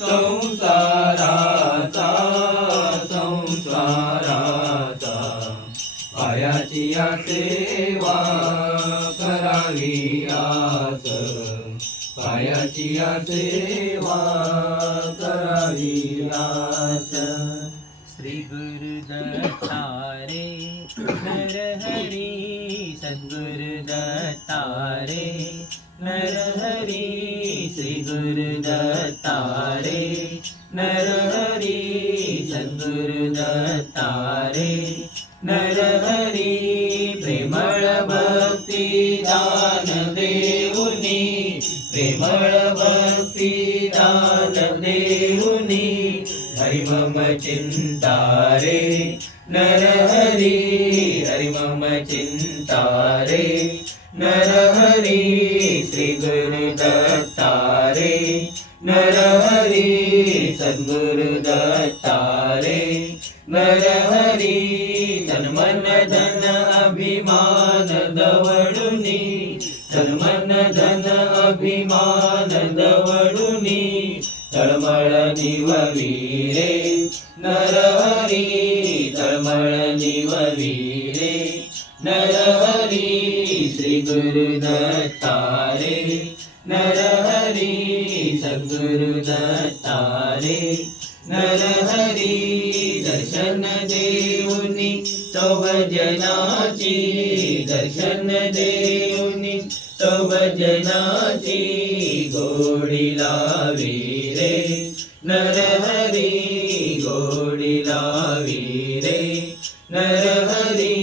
संसाराचा, संसाराचा. पायाची या सेवा करावी आस, पायाची या सेवा करावी आस. श्री गुरुदत्ता रे नरहरी, सद्गुरुदत्ता रे नरहरी, श्री गुरुदत्ता रे नरहरी, सद्गुरुदत्ता रे नरहरी. प्रेमळ भक्ती दान देऊनी, प्रेमळ भक्ती दान देऊनी. हरि मम चिंता रे नरहरी, हरि मम चिंता रे नरहरी. श्री गुरुदत्ता रे नरहरी, सद्गुरुदत्ता रे नरहरी. तन मन धन अभिमान दवडुनी, तन मन धन अभिमान दवडुनी. तळमळ निववी रे नरहरी, तळमळ निववी रे नरहरी. श्री गुरुदत्ता रे नरहरी, सद्गुरुदत्ता रे नरहरी. दर्शन देऊनी तो भजनाची, दर्शन देऊनी तो भजनाची. गोडी लावी रे नरहरी, गोडी लावी रे नरहरी.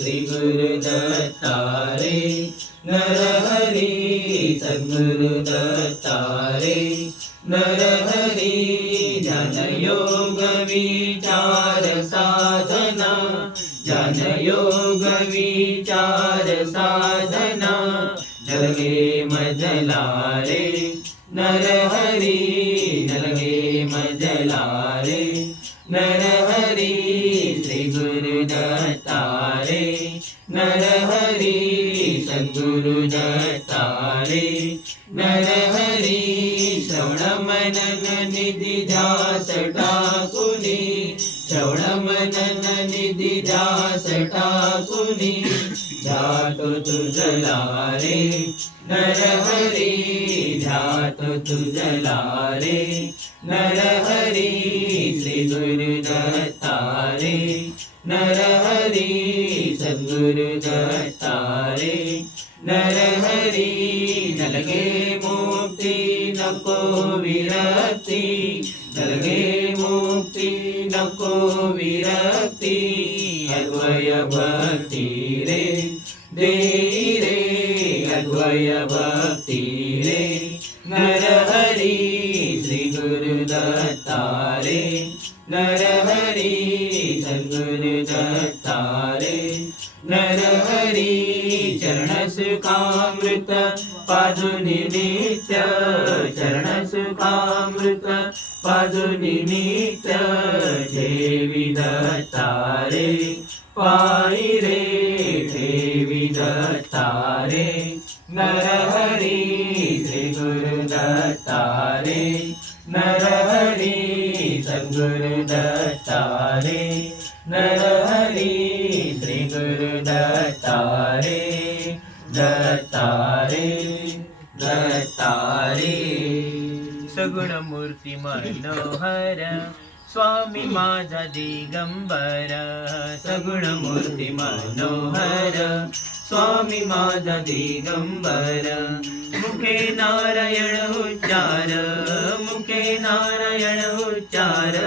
श्री गुरुदत्ता रे नरहरी, सद्गुरुदत्ता रे नरहरी. ज्ञानयोग विचार साधना, ज्ञानयोग विचार साधना. जलगे मजला रे नरहरी, जलगे मजला रे नरहरी. श्री गुरुदत्ता रे नरहरी, सद्गुरुदत्ता रे नरहरी. श्रवण मनन निधी ध्यास टाकुनी, श्रवण मनन निधी ध्यास टाकुनी. ध्यातो तुझला रे नरहरी, ध्यातो तुझला रे नरहरी. श्री गुरुदत्ता रे नरहरी, सद्गुरुदत्ता रे नरहरी. नलगे मुक्ती नको विरक्ती, नलगे मुक्ती नको विरक्ती. अद्वय भक्ती रे देई रे, अद्वय भक्ती रे नरहरी. श्री गुरुदत्ता रे नरहरी, सद्गुरुदत्ता रे नरहरी. चरण सुखामृत पाजुनी नित्य, चरण सुखामृत पाजुनी नित्य. ठेवी दत्ता रे पायी रे, ठेवी दत्ता रे नरहरी. श्री गुरुदत्ता रे नरहरी, सद्गुरुदत्ता रे नरहरी. श्री गुरुदत्ता रे दत्ता रे दत्ता रे. सगुण मूर्ती मनोहर स्वामी माझा दिगंबर सगुण मूर्ती मनोहर स्वामी माझा दिगंबर मुखे नारायण उच्चार मुखे नारायण उच्चार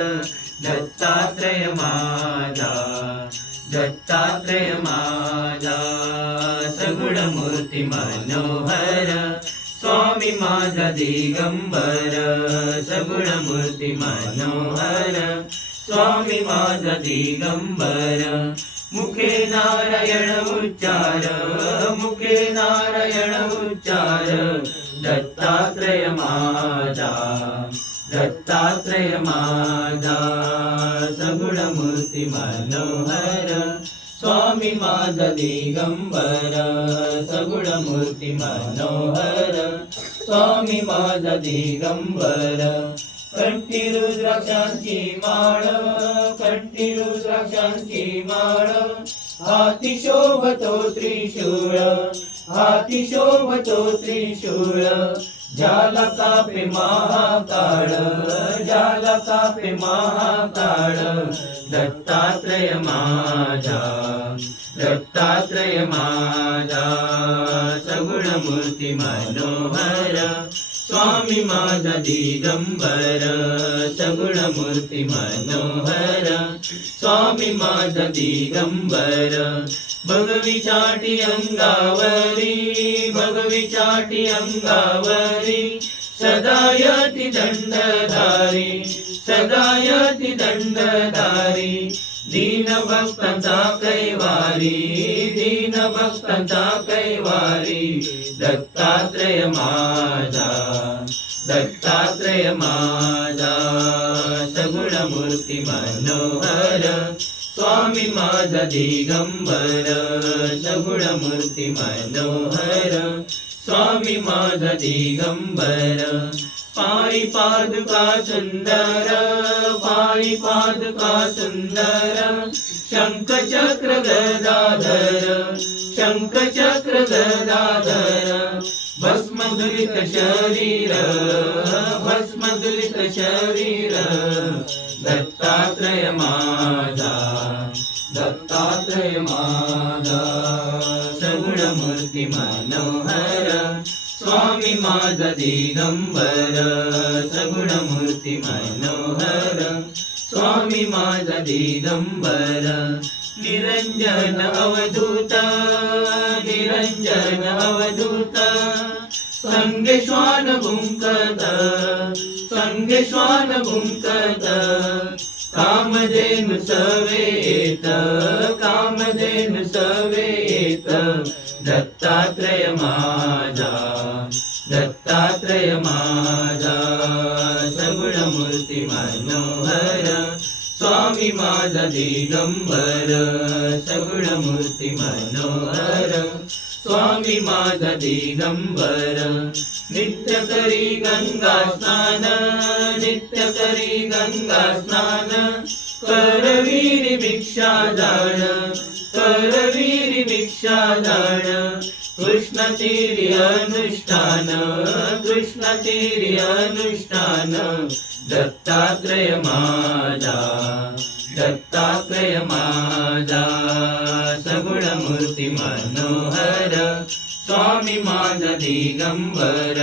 दत्तात्रय माझा दत्तात्रय माझा सगुण मूर्ती मनोहर स्वामी माझा दिगंबर सगुण मूर्ती मनोहर स्वामी माझा दिगंबर मुखे नारायण उच्चार मुखे नारायण उच्चार दत्तात्रय माझा दत्तात्रय माझा सगुण मूर्ती मनोहर स्वामी माझा दिगंबर सगुण मूर्ती मनोहर स्वामी माझा दिगंबर कंठी रुद्राक्षांची माळ कंठी रुद्राक्षांची माळ हाती शोभतो त्रिशूळ हाती शोभतो त्रिशूळ ज्याला कापे महाकाळ ज्याला कापे महाकाळ दत्तात्रय माझा दत्तात्रय माझा सगुण मूर्ती मनोहर स्वामी माझा दिगंबर सगुण मूर्ती मनोहर स्वामी माझा दिगंबर भगवी चाटी अंगावरी भगवी चाटी अंगावरी सदायति दंडधारी सदायति दंडधारी दीन भक्तांचा कैवारी दीन भक्तांचा कैवारी दत्तात्रय माझा दत्तात्रय माझा सगुण मूर्ती मनोहर स्वामी माझा दिगंबर सगुण मूर्ती मनोहर स्वामी माझा दिगंबर पायी पादुका सुंदर पायी पादुका सुंदर शंख चक्र गदाधर शंख चक्र गदाधर भस्मधुलित शरीर भस्मधुलित शरीर दत्तात्रय माझा दत्तात्रय माझा सगुण मूर्ती मनोहर स्वामी माझा दिगंबर सगुण मूर्ती मनोहर स्वामी माझा दिगंबर निरंजन अवधूत निरंजन अवधूत संगे श्वान भुंकत संगे श्वान भुंकत कामधेनु सवेत कामधेनु सवेत दत्तात्रय माझा दत्तात्रय माझा सगुण मूर्ती मनोहर स्वामी माझा दिगंबर सगुण मूर्ती मनोहर स्वामी माझा दिगंबर नित्य करी गंगा स्नान नित्य करी गंगा स्नान करवीर भिक्षा दान करवीर भिक्षा दान कृष्ण तीरी अनुष्ठान कृष्ण तीरी अनुष्ठान दत्तात्रय माझा दत्तात्रय माझा सगुण मूर्ती मनोहर स्वामी माझा दिगंबर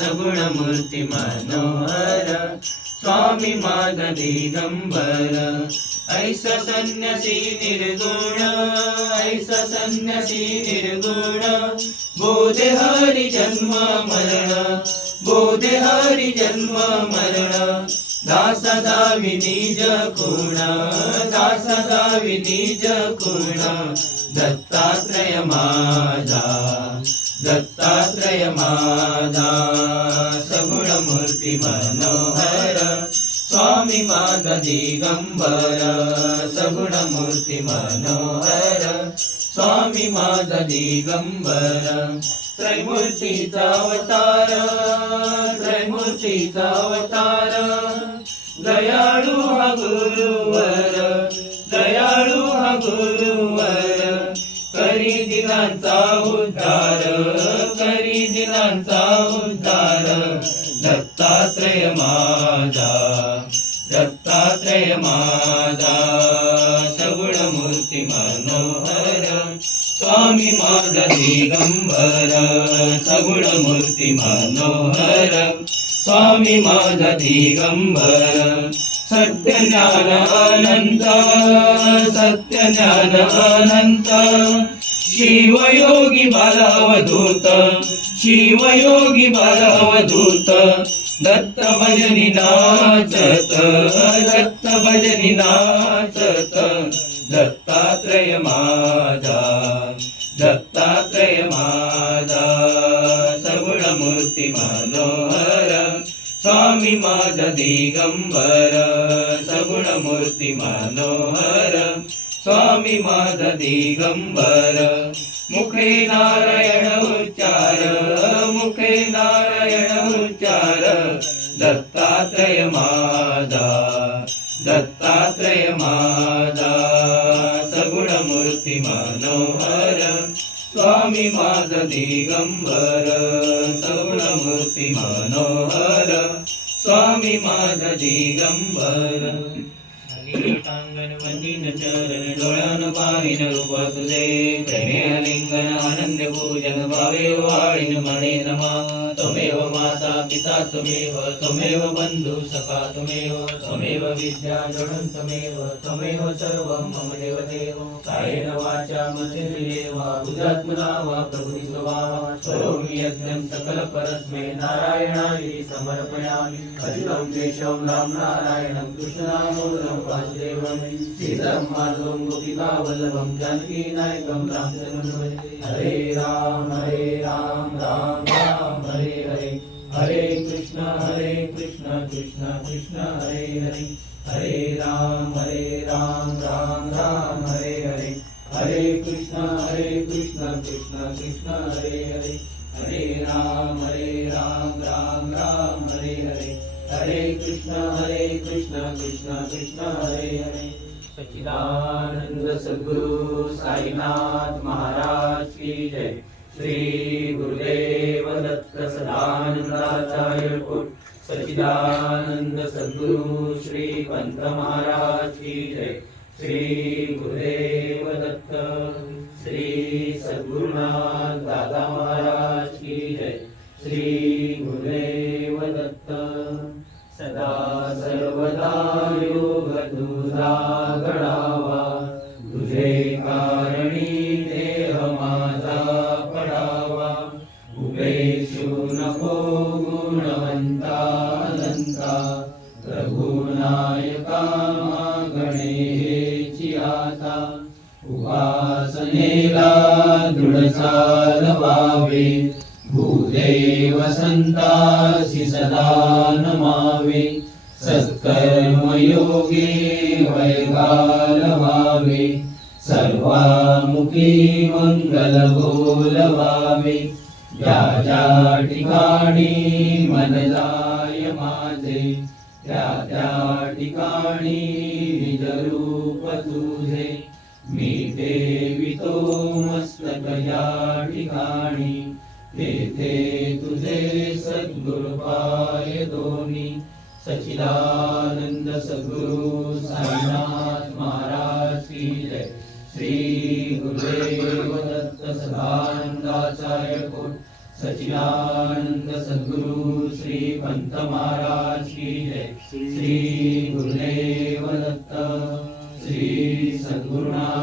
सगुण मूर्ती मनोहर स्वामी माझा दिगंबर ऐसा संन्यासी निर्गुण ऐसा संन्यासी निर्गुण बोधे हरि जन्म मरण बोधे हरि जन्म मरण दासा दावी निज खुण दासा दावी निज खुण दत्तात्रय माझा दत्तात्रय माझा सगुण मूर्ती मनोहर स्वामी माझा दिगंबर सगुण मूर्ती मनोहर स्वामी माझा दिगंबर त्रैमूर्तीचा अवतार त्रैमूर्तीचा अवतार दयाळू हा गुरुवर दयाळू हा गुरुवर करी दिनांचा उद्धार करी दिनांचा उद्धार दत्तात्रय माझा दत्तात्रय माझा सगुण मूर्ती मनोहर स्वामी माझा दिगंबर सगुण मूर्ती मनोहर स्वामी माझा दिगंबर सत्य ज्ञान अनंत शिवयोगी बालावधूत शिवयोगी बालावधूत दत्त भजनी नाचत दत्त भजनी नाचत दत्तात्रय माझा दत्तात्रय माझा सगुण मूर्ती मनोहर स्वामी माझा दिगंबर सगुण मूर्ती मनोहर स्वामी माझा दिगंबर मुखे नारायण उच्चार मुखे नारायण उच्चार दत्तात्रय माझा दत्तात्रय माझा सगुण मूर्ती मनोहर स्वामी माझा दिगंबर सगुण मूर्ती मनोहर स्वामी माझा दिगंबर टांगण वंदीन चरण डोळ्यान पाहिन रूप तुझे प्रेमे लिंगन आनंद पूजन भावे वाळीन मणे नमा त्वमेव माता पिता त्वमेव बंधु सखा त्वमेव विद्या जडं त्वमेव सर्वं मम देव देव कायेन वाचा मनसेन्द्रियेण वा बुद्ध्यात्मना वा प्रभुति वा करोमि यज्ञं सकल परस्मै नारायणाय समर्पयामि अजितं केशवं राम नारायणं कृष्णदामोदरं वासुदेवं सीतं माधवं गोपिका वल्लभं जानकी नायकं रामचन्द्रं हरे राम राम राम हरे हरे हरे कृष्ण कृष्ण कृष्ण हरे हरे हरे राम राम राम हरे हरे हरे कृष्ण कृष्ण कृष्ण हरे हरे हरे राम राम राम हरे हरे हरे कृष्ण कृष्ण कृष्ण हरे हरे सच्चिदानंद सद्गुरु साईनाथ महाराज की जय श्री गुरुदेव दत्त सदानंदाचार्य कुट सच्चिदानंद सद्गुरु श्री पंत महाराज की जय श्री गुरुदेव दत्त श्री सद्गुरुनाथ दादा महाराज की जय श्री गुरुदेव दत्त सदा सर्वदा योग तुझा घडावा तुझे कारणी देह माझा पडावा उपेक्षू नको गुणवंता अनंता रघुनायका मागणे हेची आता उपासनेला दृढ चालवावे भूदेव संतासी सदा नमावे सत्कर्मयोगी वैगाल व्हावे सर्वामुखी मंगल बोलवावे ज्या ज्या ठिकाणी मन जाय माझे त्या त्या ठिकाणी निज रूप तुझे मी ठेवितो मस्तक या ठिकाणी तेथे तुझे सद्गुरु पाय दोन्ही सच्चिदानंद सद्गुरु साईनाथ महाराज की जय श्री गुरुदेव दत्त सदानंदाचार्य कुट सच्चिदानंद सद्गुरु श्री पंत महाराज की जय श्री गुरुदेव दत्त श्री सद्गुरुनाथ